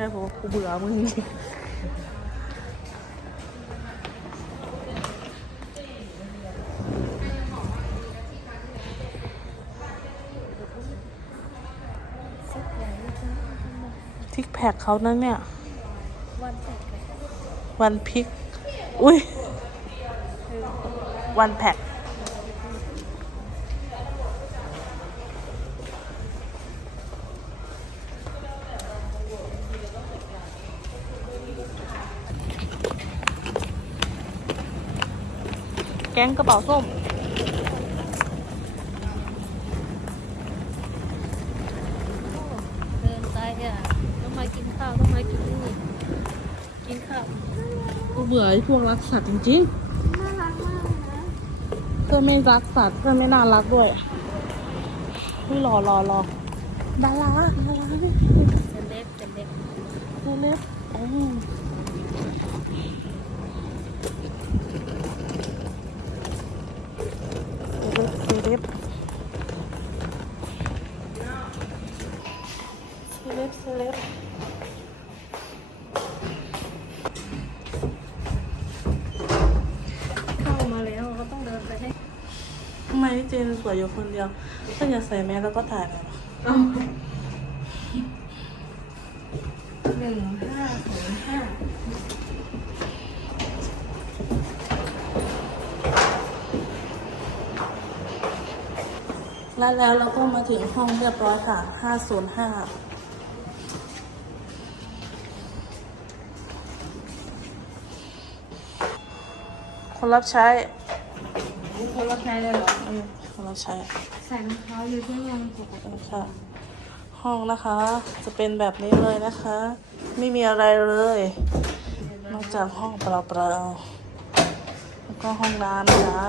ค่บอกว่ากูเบื่อมึงจริงทิกแพคเขานั่นเนี่ย วันแตกเลยวันพิก อุ้ยวันแพ็ค ก๊งกระเป๋าส้ม เดินไปอะต้องมากินข้าวต้องมากินนี่กินข้าวกูเบื่อไอ้พวกรักสัตว์จริงน่ารักมากเลยนะๆเพื่อนไม่รักสัตว์เพื่อนไม่น่ารักด้วยอุ้ยรอรอรอดาราดาราเนี่ยจะเล็กจะเล็กเล็บเล็บอืมเซเลบ เซเลบเซเลบเข้ามาแล้วก็ต้องเดินไปให้ทำไมเจนสวยอยู่คนเดียวเพื่อนอย่าใส่แมสแล้วก็ถ่ายหน่อยเหรอหนึ่งห้าศูนย์ห้าและแล้วเราก็มาถึงห้องเรียบร้อยค่ะ 505 คนรับใช้คนรับใช้เลยเหรออืมคนรับใช้ ใส่รองเท้าอยู่ที่ยังปกเอติอค่ะ ห้องนะคะ จะเป็นแบบนี้เลยนะคะ ไม่มีอะไรเลย นอกจากห้องเปล่าๆแล้วก็ห้องน้ำจ้า